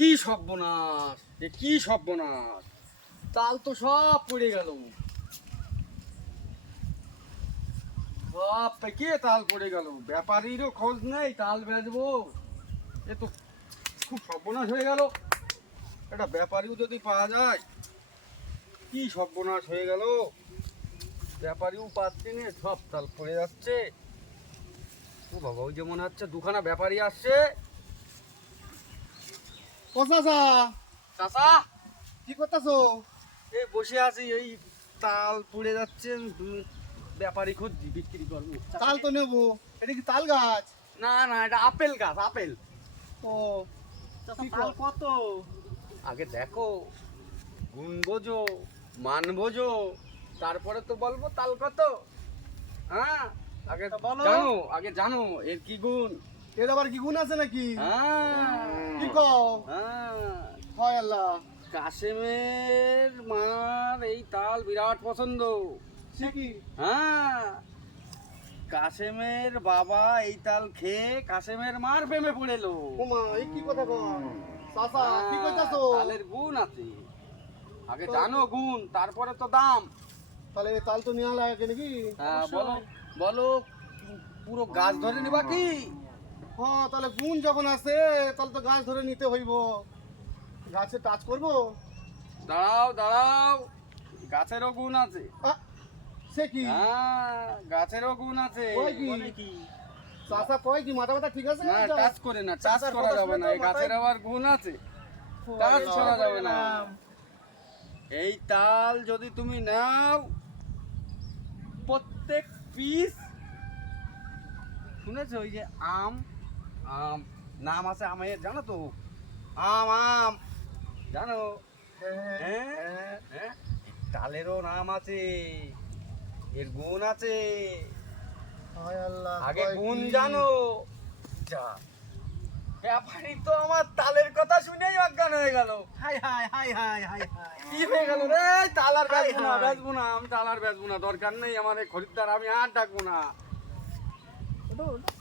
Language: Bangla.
কি সর্বনাশ এ কি সর্বনাশ। তাল তো সব পড়ে গেল। সব পেকে তাল পড়ে গেল? ব্যাপারীরও খোঁজ নেই, তাল বেচবো। এ তো খুব সর্বনাশ হয়ে গেল। একটা ব্যাপারীও যদি পাওয়া যায়, কি সর্বনাশ হয়ে গেল? ব্যাপারীও পাচ্ছি না, সব তাল পড়ে যাচ্ছে। ও বাবা, ওই যে মনে হচ্ছে দুখানা ব্যাপারী আসছে। ও চাচা। চাচা? কি করতেছো? এই বসে আছি এই তাল পড়ে যাচ্ছে ব্যাপারী খুঁজছি বিক্রি করব। তাল তো নেব। এটা কি তাল গাছ? না না এটা আপেল গাছ আপেল। ও তাল কত? আগে দেখো গুণ বোঝো মান বোঝো তারপরে তো বলব তাল কত। হ্যাঁ? আগে তা বলো। জানো আগে জানো এর কি গুণ? এর আবার কি গুণ আছে নাকি? হ্যাঁ। কি কও? হ্যাঁ। হয় আল্লাহ। কাশেমের মার এই তাল বিরাট পছন্দ। সে কি? হ্যাঁ। কাশেমের বাবা এই তাল খেয়ে কাশেমের মার প্রেমে পড়েলো। ওমা এই কি কথা কও? চাচা কি কইতাছো? হ্যাঁ, তালের গুণ আছে। আগে জানো গুণ তারপরে তো দাম। তাহলে তাল তো নেওয়া লাগে নাকি? হ্যাঁ বলো বলো পুরো গাছ ধরে নিবা কি? হ্যাঁ তাহলে গুণ যখন আছে তাহলে তো গাছ ধরে নিতে হইব। গাছে টাচ করব? দাঁড়াও দাঁড়াও। গাছেরও গুণ আছে। সে কি? হ্যাঁ গাছেরও গুণ আছে। কি? চাচা কয় কি? মাথা ব্যথা ঠিক আছে? না টাচ করে না টাচ করা যাবে না। এই গাছের আবার গুণ আছে। টাচ করা যাবে না। এই তাল যদি তুমি নাও প্রত্যেক পিস শুনেছো ওই যে আম আম নাম আছে আমের জানো তো? আম আম। জানো? হ্যাঁ, হ্যাঁ। তালেরও নাম আছে এর গুণ আছে। আগে গুণ জানো। যা। ব্যাপারী তো আমার তালের কথা শুনেই অজ্ঞান হয়ে গেল। হাই হাই হাই হাই হাই হাই কি হয়ে গেল রে? তালার বেচবো না। বেচবো না আমি তালার বেচবো না দরকার নেই আমার খরিদ্দার আমি আর ডাকবো না। ওঠো, ওঠো।